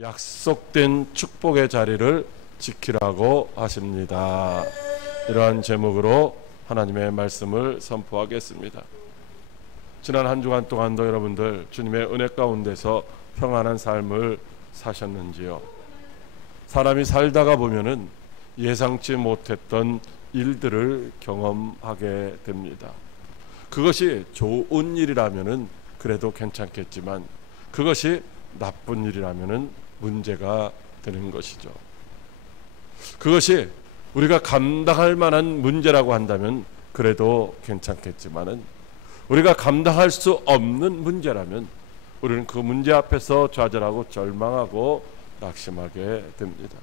약속된 축복의 자리를 지키라고 하십니다. 이러한 제목으로 하나님의 말씀을 선포하겠습니다. 지난 한 주간 동안도 여러분들 주님의 은혜 가운데서 평안한 삶을 사셨는지요? 사람이 살다가 보면은 예상치 못했던 일들을 경험하게 됩니다. 그것이 좋은 일이라면은 그래도 괜찮겠지만 그것이 나쁜 일이라면은 문제가 되는 것이죠. 그것이 우리가 감당할 만한 문제라고 한다면 그래도 괜찮겠지만은 우리가 감당할 수 없는 문제라면 우리는 그 문제 앞에서 좌절하고 절망하고 낙심하게 됩니다.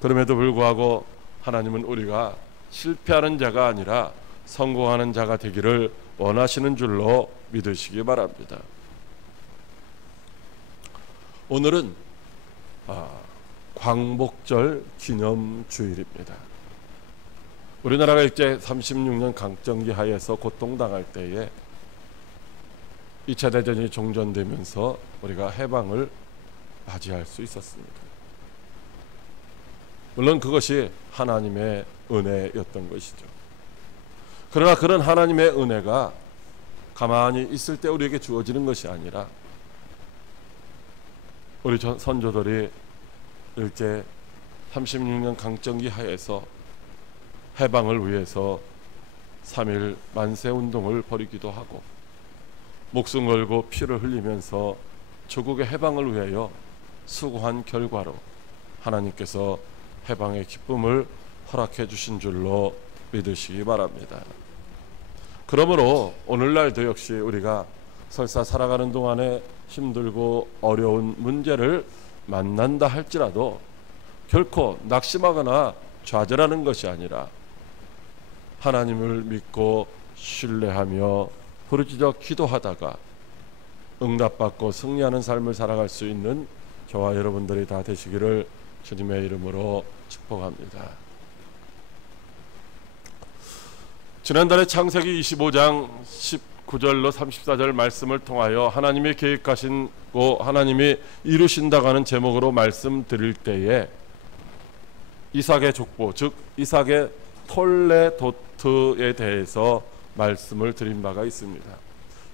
그럼에도 불구하고 하나님은 우리가 실패하는 자가 아니라 성공하는 자가 되기를 원하시는 줄로 믿으시기 바랍니다. 오늘은 광복절 기념주일입니다. 우리나라가 일제 36년 강점기 하에서 고통당할 때에 2차 대전이 종전되면서 우리가 해방을 맞이할 수 있었습니다. 물론 그것이 하나님의 은혜였던 것이죠. 그러나 그런 하나님의 은혜가 가만히 있을 때 우리에게 주어지는 것이 아니라 우리 선조들이 일제 36년 강점기 하에서 해방을 위해서 3.1 만세운동을 벌이기도 하고 목숨 걸고 피를 흘리면서 조국의 해방을 위하여 수고한 결과로 하나님께서 해방의 기쁨을 허락해 주신 줄로 믿으시기 바랍니다. 그러므로 오늘날도 역시 우리가 설사 살아가는 동안에 힘들고 어려운 문제를 만난다 할지라도 결코 낙심하거나 좌절하는 것이 아니라 하나님을 믿고 신뢰하며 부르짖어 기도하다가 응답받고 승리하는 삶을 살아갈 수 있는 저와 여러분들이 다 되시기를 주님의 이름으로 축복합니다. 지난달에 창세기 25장 19절로 34절 말씀을 통하여 하나님이 계획하시고 하나님이 이루신다고 하는 제목으로 말씀드릴 때에 이삭의 족보, 즉 이삭의 톨레도트에 대해서 말씀을 드린 바가 있습니다.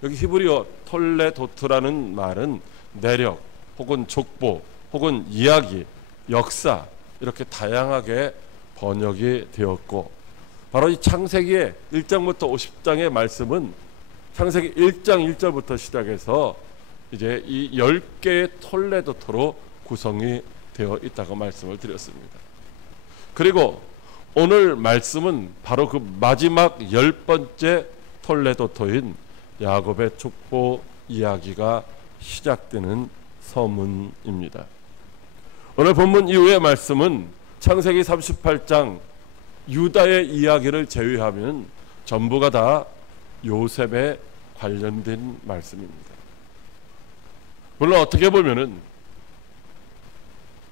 여기 히브리어 톨레도트라는 말은 내력 혹은 족보 혹은 이야기, 역사 이렇게 다양하게 번역이 되었고 바로 이 창세기의 1장부터 50장의 말씀은 창세기 1장 1절부터 시작해서 이제 이 10개의 톨레도토로 구성이 되어 있다고 말씀을 드렸습니다. 그리고 오늘 말씀은 바로 그 마지막 10번째 톨레도토인 야곱의 족보 이야기가 시작되는 서문입니다. 오늘 본문 이후의 말씀은 창세기 38장 유다의 이야기를 제외하면 전부가 다 요셉에 관련된 말씀입니다. 물론 어떻게 보면은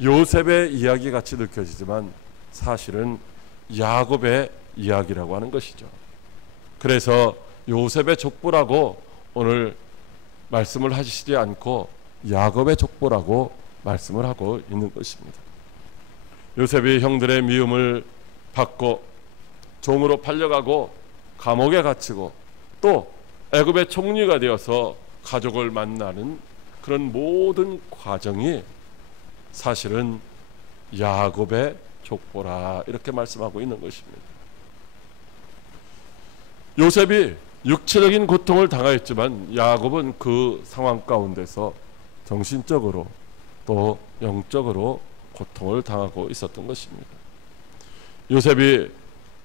요셉의 이야기 같이 느껴지지만 사실은 야곱의 이야기라고 하는 것이죠. 그래서 요셉의 족보라고 오늘 말씀을 하시지 않고 야곱의 족보라고 말씀을 하고 있는 것입니다. 요셉이 형들의 미움을 받고 종으로 팔려가고 감옥에 갇히고 또 애굽의 총리가 되어서 가족을 만나는 그런 모든 과정이 사실은 야곱의 족보라 이렇게 말씀하고 있는 것입니다. 요셉이 육체적인 고통을 당하였지만 야곱은 그 상황 가운데서 정신적으로 또 영적으로 고통을 당하고 있었던 것입니다. 요셉이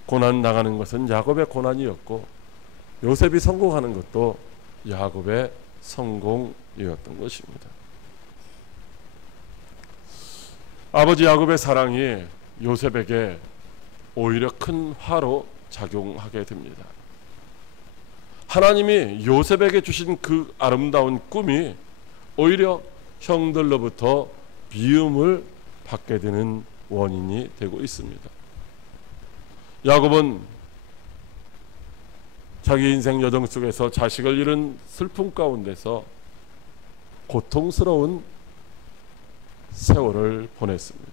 고난당하는 것은 야곱의 고난이었고 요셉이 성공하는 것도 야곱의 성공이었던 것입니다. 아버지 야곱의 사랑이 요셉에게 오히려 큰 화로 작용하게 됩니다. 하나님이 요셉에게 주신 그 아름다운 꿈이 오히려 형들로부터 미움을 받게 되는 원인이 되고 있습니다. 야곱은 자기 인생 여정 속에서 자식을 잃은 슬픔 가운데서 고통스러운 세월을 보냈습니다.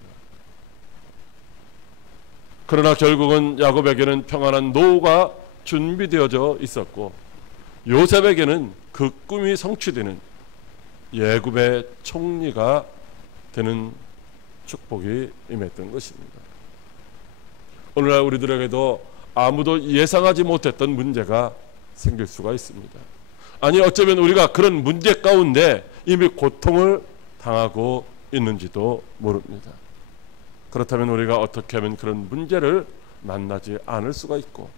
그러나 결국은 야곱에게는 평안한 노후가 준비되어져 있었고 요셉에게는 그 꿈이 성취되는 애굽의 총리가 되는 축복이 임했던 것입니다. 오늘날 우리들에게도 아무도 예상하지 못했던 문제가 생길 수가 있습니다. 아니 어쩌면 우리가 그런 문제 가운데 이미 고통을 당하고 있는지도 모릅니다. 그렇다면 우리가 어떻게 하면 그런 문제를 만나지 않을 수가 있고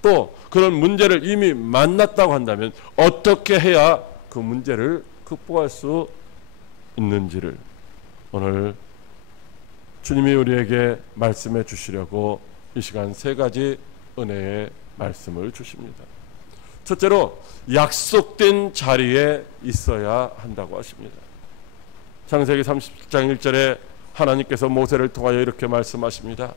또 그런 문제를 이미 만났다고 한다면 어떻게 해야 그 문제를 극복할 수 있는지를 오늘 주님이 우리에게 말씀해 주시려고 이 시간 세 가지 은혜의 말씀을 주십니다. 첫째로 약속된 자리에 있어야 한다고 하십니다. 창세기 30장 1절에 하나님께서 모세를 통하여 이렇게 말씀하십니다.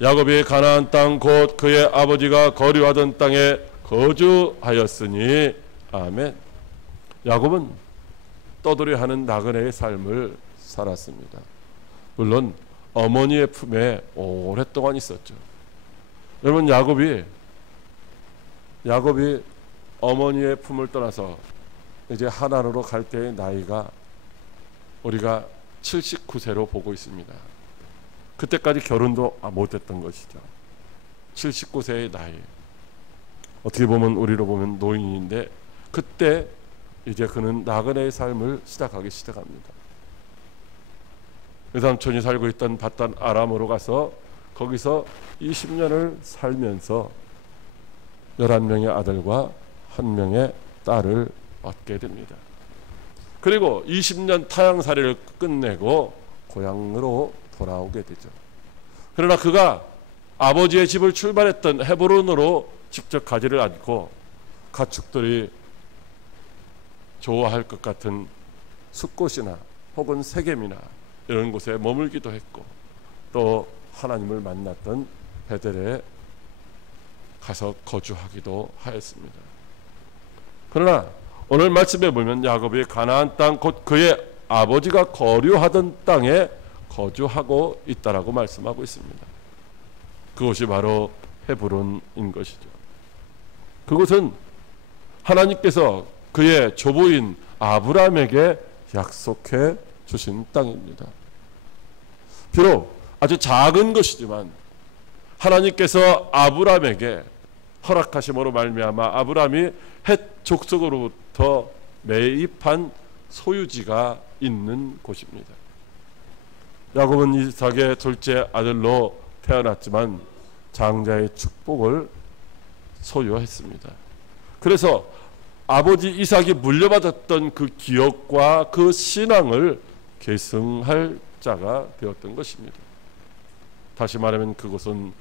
야곱이 가나안 땅 곧 그의 아버지가 거류하던 땅에 거주하였으니 아멘. 야곱은 떠돌이하는 나그네의 삶을 살았습니다. 물론 어머니의 품에 오랫동안 있었죠. 여러분 야곱이 어머니의 품을 떠나서 이제 하나님으로 갈 때의 나이가 우리가 79세로 보고 있습니다. 그때까지 결혼도 못했던 것이죠. 79세의 나이. 어떻게 보면 우리로 보면 노인인데 그때 이제 그는 나그네의 삶을 시작하기 시작합니다. 외삼촌이 살고 있던 바단 아람으로 가서 거기서 20년을 살면서 11명의 아들과 1명의 딸을 얻게 됩니다. 그리고 20년 타향살이를 끝내고 고향으로 돌아오게 되죠. 그러나 그가 아버지의 집을 출발했던 헤브론으로 직접 가지를 않고 가축들이 좋아할 것 같은 숫곳이나 혹은 세겜이나 이런 곳에 머물기도 했고 또 하나님을 만났던 베델에 가서 거주하기도 하였습니다. 그러나 오늘 말씀에 보면 야곱이 가나안 땅 곧 그의 아버지가 거류하던 땅에 거주하고 있다라고 말씀하고 있습니다. 그곳이 바로 헤브론인 것이죠. 그곳은 하나님께서 그의 조부인 아브라함에게 약속해 주신 땅입니다. 비록 아주 작은 것이지만 하나님께서 아브라함에게 허락하심으로 말미암아 아브라함이 헷 족속으로부터 매입한 소유지가 있는 곳입니다. 야곱은 이삭의 둘째 아들로 태어났지만 장자의 축복을 소유했습니다. 그래서 아버지 이삭이 물려받았던 그 기억과 그 신앙을 계승할 자가 되었던 것입니다. 다시 말하면 그곳은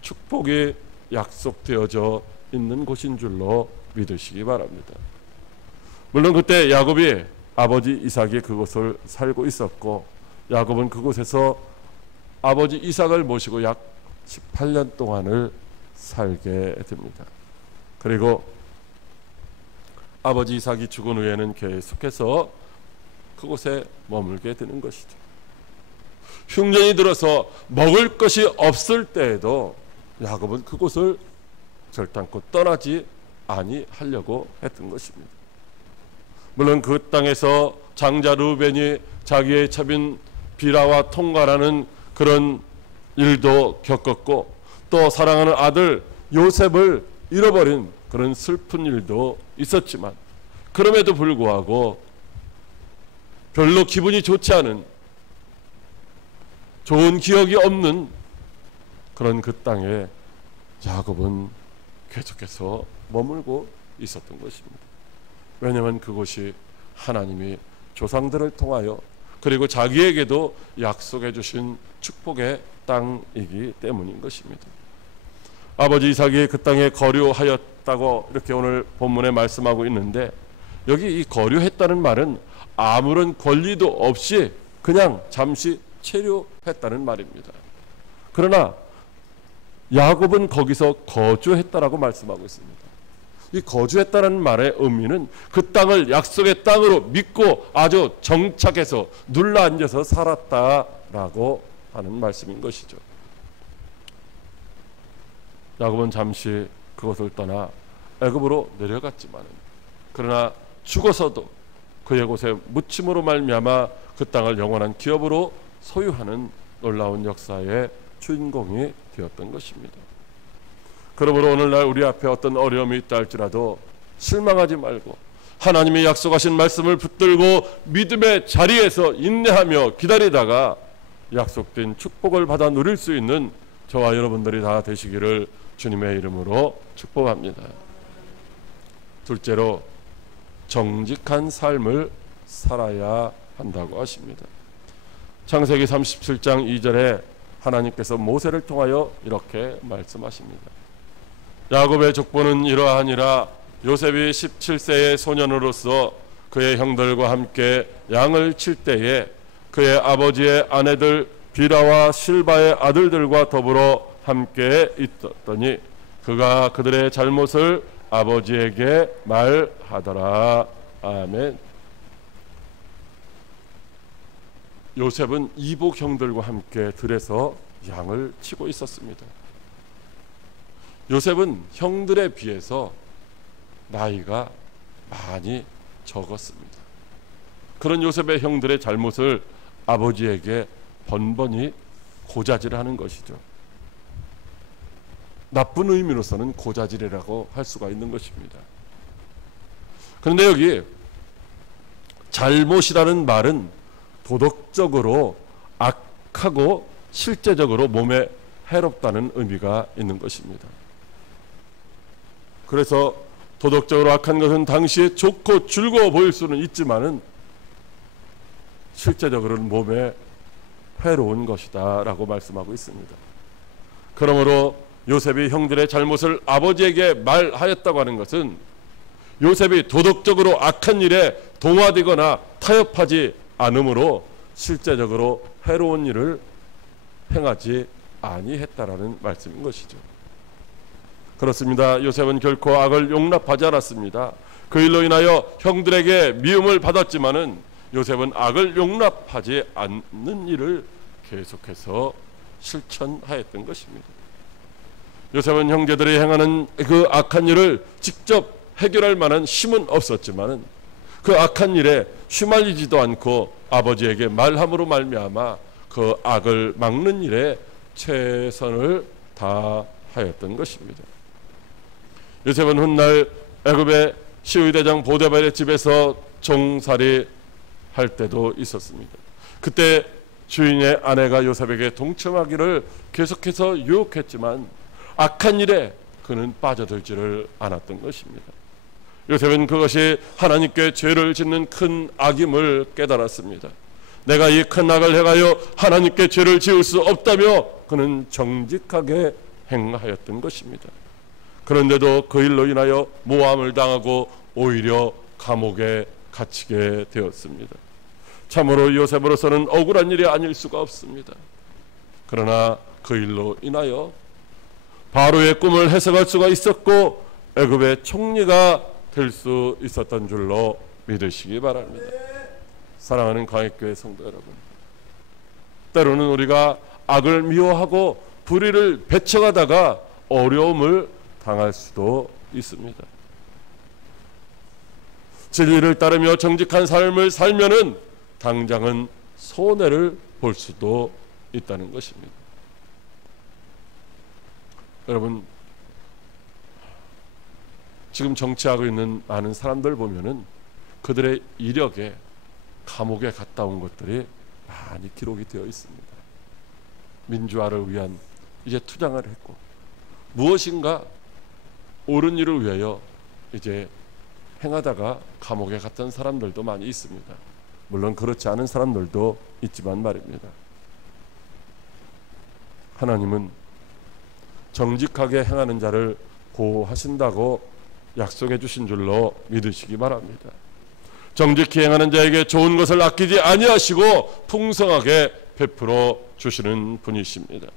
축복이 약속되어져 있는 곳인 줄로 믿으시기 바랍니다. 물론 그때 야곱이 아버지 이삭이 그곳을 살고 있었고 야곱은 그곳에서 아버지 이삭을 모시고 약 18년 동안을 살게 됩니다. 그리고 아버지 이삭이 죽은 후에는 계속해서 그곳에 머물게 되는 것이죠. 흉년이 들어서 먹을 것이 없을 때에도 야곱은 그곳을 결단코 떠나지 아니하려고 했던 것입니다. 물론 그 땅에서 장자 르우벤이 자기의 첩인 비라와 통과라는 그런 일도 겪었고 또 사랑하는 아들 요셉을 잃어버린 그런 슬픈 일도 있었지만 그럼에도 불구하고 별로 기분이 좋지 않은 좋은 기억이 없는 그런 그 땅에 야곱은 계속해서 머물고 있었던 것입니다. 왜냐하면 그곳이 하나님이 조상들을 통하여 그리고 자기에게도 약속해 주신 축복의 땅이기 때문인 것입니다. 아버지 이삭이 그 땅에 거류하였다고 이렇게 오늘 본문에 말씀하고 있는데 여기 이 거류했다는 말은 아무런 권리도 없이 그냥 잠시 체류했다는 말입니다. 그러나 야곱은 거기서 거주했다라고 말씀하고 있습니다. 이 거주했다는 말의 의미는 그 땅을 약속의 땅으로 믿고 아주 정착해서 눌러앉아서 살았다라고 하는 말씀인 것이죠. 야곱은 잠시 그것을 떠나 애굽으로 내려갔지만 그러나 죽어서도 그의 곳에 묻힘으로 말미암아 그 땅을 영원한 기업으로 소유하는 놀라운 역사의 주인공이 되었던 것입니다. 그러므로 오늘날 우리 앞에 어떤 어려움이 있다 할지라도 실망하지 말고 하나님이 약속하신 말씀을 붙들고 믿음의 자리에서 인내하며 기다리다가 약속된 축복을 받아 누릴 수 있는 저와 여러분들이 다 되시기를 주님의 이름으로 축복합니다. 둘째로 정직한 삶을 살아야 한다고 하십니다. 창세기 37장 2절에 하나님께서 모세를 통하여 이렇게 말씀하십니다. 야곱의 족보는 이러하니라. 요셉이 17세의 소년으로서 그의 형들과 함께 양을 칠 때에 그의 아버지의 아내들 비라와 실바의 아들들과 더불어 함께 있었더니 그가 그들의 잘못을 아버지에게 말하더라. 아멘. 요셉은 이복 형들과 함께 들에서 양을 치고 있었습니다. 요셉은 형들에 비해서 나이가 많이 적었습니다. 그런 요셉의 형들의 잘못을 아버지에게 번번이 고자질하는 것이죠. 나쁜 의미로서는 고자질이라고 할 수가 있는 것입니다. 그런데 여기 잘못이라는 말은 도덕적으로 악하고 실제적으로 몸에 해롭다는 의미가 있는 것입니다. 그래서 도덕적으로 악한 것은 당시에 좋고 즐거워 보일 수는 있지만은 실제적으로는 몸에 해로운 것이다 라고 말씀하고 있습니다. 그러므로 요셉이 형들의 잘못을 아버지에게 말하였다고 하는 것은 요셉이 도덕적으로 악한 일에 동화되거나 타협하지 않으므로 실제적으로 해로운 일을 행하지 아니했다라는 말씀인 것이죠. 그렇습니다. 요셉은 결코 악을 용납하지 않았습니다. 그 일로 인하여 형들에게 미움을 받았지만은 요셉은 악을 용납하지 않는 일을 계속해서 실천하였던 것입니다. 요셉은 형제들이 행하는 그 악한 일을 직접 해결할 만한 힘은 없었지만은 그 악한 일에 휘말리지도 않고 아버지에게 말함으로 말미암아 그 악을 막는 일에 최선을 다하였던 것입니다. 요셉은 훗날 애굽의 시위대장 보디발의 집에서 종살이 할 때도 있었습니다. 그때 주인의 아내가 요셉에게 동참하기를 계속해서 유혹했지만 악한 일에 그는 빠져들지를 않았던 것입니다. 요셉은 그것이 하나님께 죄를 짓는 큰 악임을 깨달았습니다. 내가 이 큰 악을 행하여 하나님께 죄를 지을 수 없다며 그는 정직하게 행하였던 것입니다. 그런데도 그 일로 인하여 모함을 당하고 오히려 감옥에 갇히게 되었습니다. 참으로 요셉으로서는 억울한 일이 아닐 수가 없습니다. 그러나 그 일로 인하여 바로의 꿈을 해석할 수가 있었고 애굽의 총리가 될 수 있었던 줄로 믿으시기 바랍니다. 사랑하는 광역교회 성도 여러분, 때로는 우리가 악을 미워하고 불의를 배척하다가 어려움을 당할 수도 있습니다. 진리를 따르며 정직한 삶을 살면은 당장은 손해를 볼 수도 있다는 것입니다. 여러분, 지금 정치하고 있는 많은 사람들 보면은 그들의 이력에 감옥에 갔다 온 것들이 많이 기록이 되어 있습니다. 민주화를 위한 이제 투쟁을 했고 무엇인가 옳은 일을 위하여 이제 행하다가 감옥에 갔던 사람들도 많이 있습니다. 물론 그렇지 않은 사람들도 있지만 말입니다. 하나님은 정직하게 행하는 자를 보호하신다고 약속해 주신 줄로 믿으시기 바랍니다. 정직히 행하는 자에게 좋은 것을 아끼지 아니하시고 풍성하게 베풀어 주시는 분이십니다.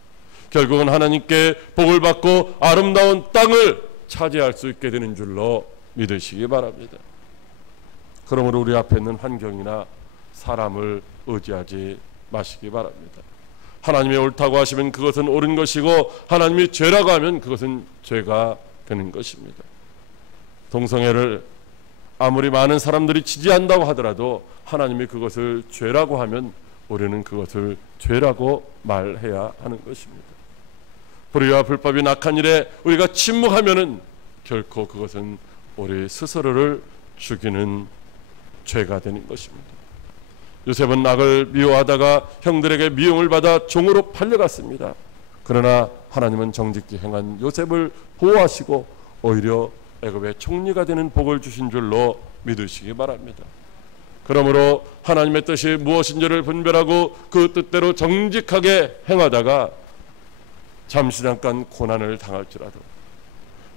결국은 하나님께 복을 받고 아름다운 땅을 차지할 수 있게 되는 줄로 믿으시기 바랍니다. 그러므로 우리 앞에 있는 환경이나 사람을 의지하지 마시기 바랍니다. 하나님이 옳다고 하시면 그것은 옳은 것이고 하나님이 죄라고 하면 그것은 죄가 되는 것입니다. 동성애를 아무리 많은 사람들이 지지한다고 하더라도 하나님이 그것을 죄라고 하면 우리는 그것을 죄라고 말해야 하는 것입니다. 불의와 불법이 낙한 일에 우리가 침묵하면은 결코 그것은 우리 스스로를 죽이는 죄가 되는 것입니다. 요셉은 악을 미워하다가 형들에게 미움을 받아 종으로 팔려갔습니다. 그러나 하나님은 정직히 행한 요셉을 보호하시고 오히려 애굽의 총리가 되는 복을 주신 줄로 믿으시기 바랍니다. 그러므로 하나님의 뜻이 무엇인지를 분별하고 그 뜻대로 정직하게 행하다가 잠시 잠깐 고난을 당할지라도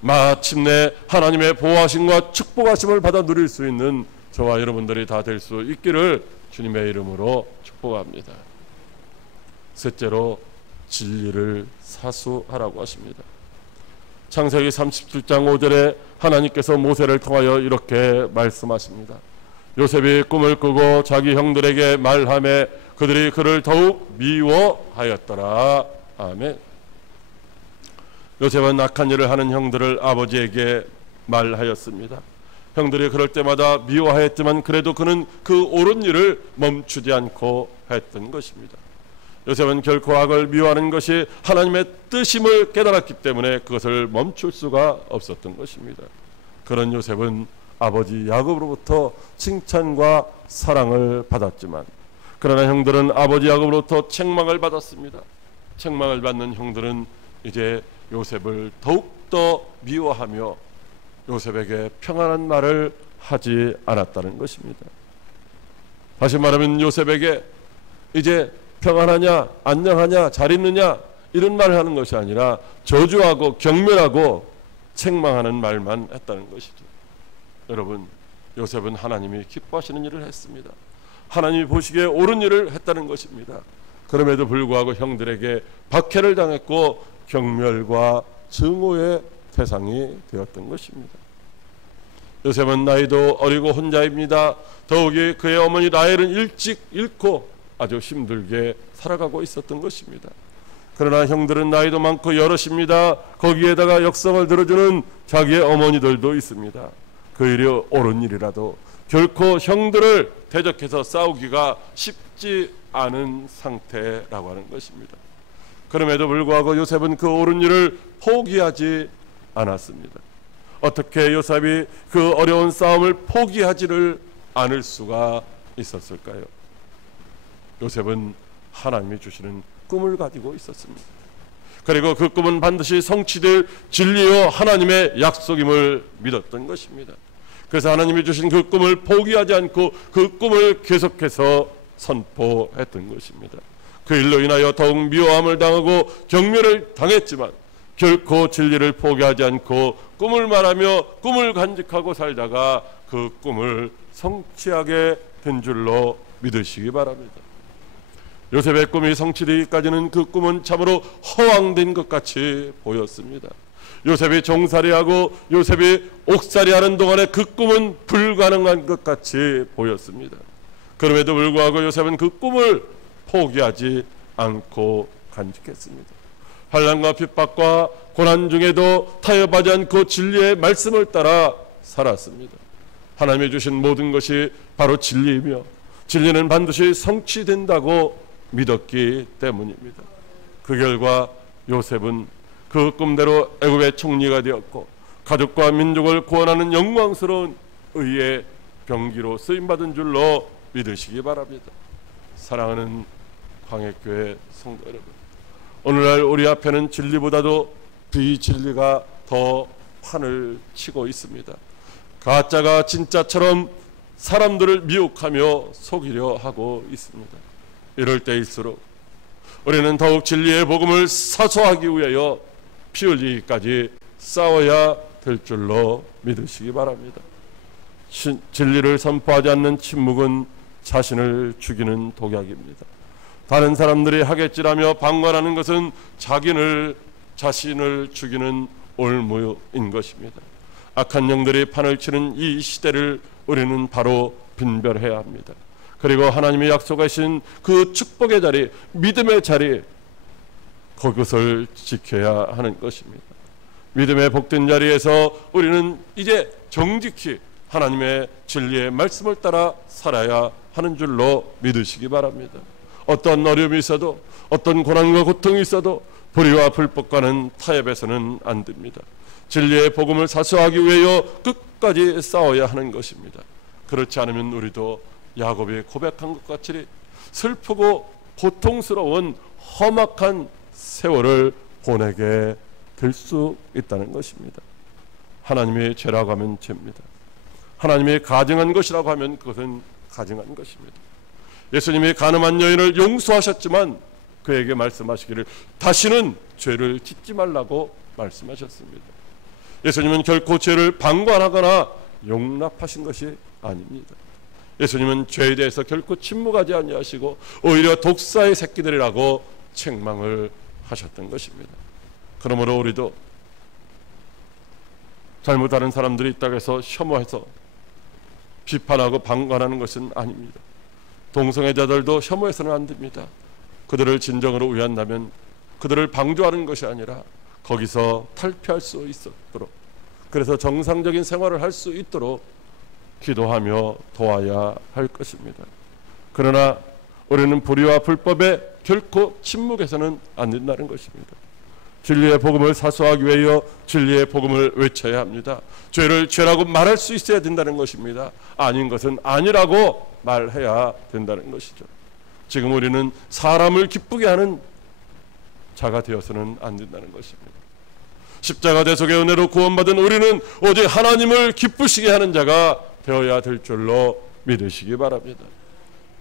마침내 하나님의 보호하심과 축복하심을 받아 누릴 수 있는 저와 여러분들이 다 될 수 있기를 주님의 이름으로 축복합니다. 셋째로 진리를 사수하라고 하십니다. 창세기 37장 5절에 하나님께서 모세를 통하여 이렇게 말씀하십니다. 요셉이 꿈을 꾸고 자기 형들에게 말하매 그들이 그를 더욱 미워하였더라. 아멘. 요셉은 악한 일을 하는 형들을 아버지에게 말하였습니다. 형들이 그럴 때마다 미워하였지만 그래도 그는 그 옳은 일을 멈추지 않고 했던 것입니다. 요셉은 결코 악을 미워하는 것이 하나님의 뜻임을 깨달았기 때문에 그것을 멈출 수가 없었던 것입니다. 그런 요셉은 아버지 야곱으로부터 칭찬과 사랑을 받았지만 그러나 형들은 아버지 야곱으로부터 책망을 받았습니다. 책망을 받는 형들은 이제 요셉을 더욱더 미워하며 요셉에게 평안한 말을 하지 않았다는 것입니다. 다시 말하면 요셉에게 이제 평안하냐, 안녕하냐, 잘 있느냐 이런 말을 하는 것이 아니라 저주하고 경멸하고 책망하는 말만 했다는 것이죠. 여러분, 요셉은 하나님이 기뻐하시는 일을 했습니다. 하나님이 보시기에 옳은 일을 했다는 것입니다. 그럼에도 불구하고 형들에게 박해를 당했고 경멸과 증오의 대상이 되었던 것입니다. 요셉은 나이도 어리고 혼자입니다. 더욱이 그의 어머니 라헬은 일찍 잃고 아주 힘들게 살아가고 있었던 것입니다. 그러나 형들은 나이도 많고 여럿입니다. 거기에다가 역성을 들어주는 자기의 어머니들도 있습니다. 그 일이 옳은 일이라도 결코 형들을 대적해서 싸우기가 쉽지 않은 상태라고 하는 것입니다. 그럼에도 불구하고 요셉은 그 옳은 일을 포기하지 않았습니다. 어떻게 요셉이 그 어려운 싸움을 포기하지를 않을 수가 있었을까요? 요셉은 하나님이 주시는 꿈을 가지고 있었습니다. 그리고 그 꿈은 반드시 성취될 진리요 하나님의 약속임을 믿었던 것입니다. 그래서 하나님이 주신 그 꿈을 포기하지 않고 그 꿈을 계속해서 선포했던 것입니다. 그 일로 인하여 더욱 미워함을 당하고 경멸을 당했지만 결코 진리를 포기하지 않고 꿈을 말하며 꿈을 간직하고 살다가 그 꿈을 성취하게 된 줄로 믿으시기 바랍니다. 요셉의 꿈이 성취되기까지는 그 꿈은 참으로 허황된 것 같이 보였습니다. 요셉이 종살이하고 요셉이 옥살이하는 동안에 그 꿈은 불가능한 것 같이 보였습니다. 그럼에도 불구하고 요셉은 그 꿈을 포기하지 않고 간직했습니다. 환난과 핍박과 고난 중에도 타협하지 않고 진리의 말씀을 따라 살았습니다. 하나님이 주신 모든 것이 바로 진리이며 진리는 반드시 성취된다고 믿었기 때문입니다. 그 결과 요셉은 그 꿈대로 애굽의 총리가 되었고 가족과 민족을 구원하는 영광스러운 의의 병기로 쓰임받은 줄로 믿으시기 바랍니다. 사랑하는 광역교회 성도 여러분, 오늘날 우리 앞에는 진리보다도 비진리가 더 판을 치고 있습니다. 가짜가 진짜처럼 사람들을 미혹하며 속이려 하고 있습니다. 이럴 때일수록 우리는 더욱 진리의 복음을 사수하기 위하여 피 흘리기까지 싸워야 될 줄로 믿으시기 바랍니다. 진리를 선포하지 않는 침묵은 자신을 죽이는 독약입니다. 다른 사람들이 하겠지라며 방관하는 것은 자신을 죽이는 올무인 것입니다. 악한 영들이 판을 치는 이 시대를 우리는 바로 분별해야 합니다. 그리고 하나님이 약속하신 그 축복의 자리, 믿음의 자리, 그것을 지켜야 하는 것입니다. 믿음의 복된 자리에서 우리는 이제 정직히 하나님의 진리의 말씀을 따라 살아야 하는 줄로 믿으시기 바랍니다. 어떤 어려움이 있어도, 어떤 고난과 고통이 있어도 불의와 불법과는 타협해서는 안 됩니다. 진리의 복음을 사수하기 위하여 끝까지 싸워야 하는 것입니다. 그렇지 않으면 우리도 야곱이 고백한 것 같이 슬프고 고통스러운 험악한 세월을 보내게 될 수 있다는 것입니다. 하나님이 죄라고 하면 죄입니다. 하나님이 가증한 것이라고 하면 그것은 가증한 것입니다. 예수님이 가늠한 여인을 용서하셨지만 그에게 말씀하시기를 다시는 죄를 짓지 말라고 말씀하셨습니다. 예수님은 결코 죄를 방관하거나 용납하신 것이 아닙니다. 예수님은 죄에 대해서 결코 침묵하지 아니하시고 오히려 독사의 새끼들이라고 책망을 하셨던 것입니다. 그러므로 우리도 잘못하는 사람들이 있다고 해서 혐오해서 비판하고 방관하는 것은 아닙니다. 동성애자들도 혐오해서는 안 됩니다. 그들을 진정으로 위한다면 그들을 방조하는 것이 아니라 거기서 탈피할 수 있도록, 그래서 정상적인 생활을 할 수 있도록 기도하며 도와야 할 것입니다. 그러나 우리는 불의와 불법에 결코 침묵해서는 안 된다는 것입니다. 진리의 복음을 사수하기 위하여 진리의 복음을 외쳐야 합니다. 죄를 죄라고 말할 수 있어야 된다는 것입니다. 아닌 것은 아니라고 말해야 된다는 것이죠. 지금 우리는 사람을 기쁘게 하는 자가 되어서는 안 된다는 것입니다. 십자가 대속의 은혜로 구원받은 우리는 오직 하나님을 기쁘시게 하는 자가 되어야 될 줄로 믿으시기 바랍니다.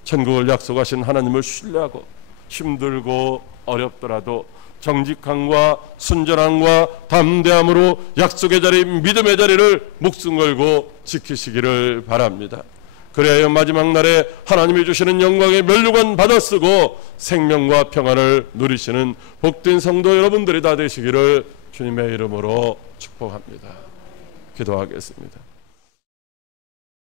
천국을 약속하신 하나님을 신뢰하고 힘들고 어렵더라도 정직함과 순전함과 담대함으로 약속의 자리, 믿음의 자리를 목숨 걸고 지키시기를 바랍니다. 그래야 마지막 날에 하나님이 주시는 영광의 면류관 받아쓰고 생명과 평안을 누리시는 복된 성도 여러분들이 다 되시기를 주님의 이름으로 축복합니다. 기도하겠습니다.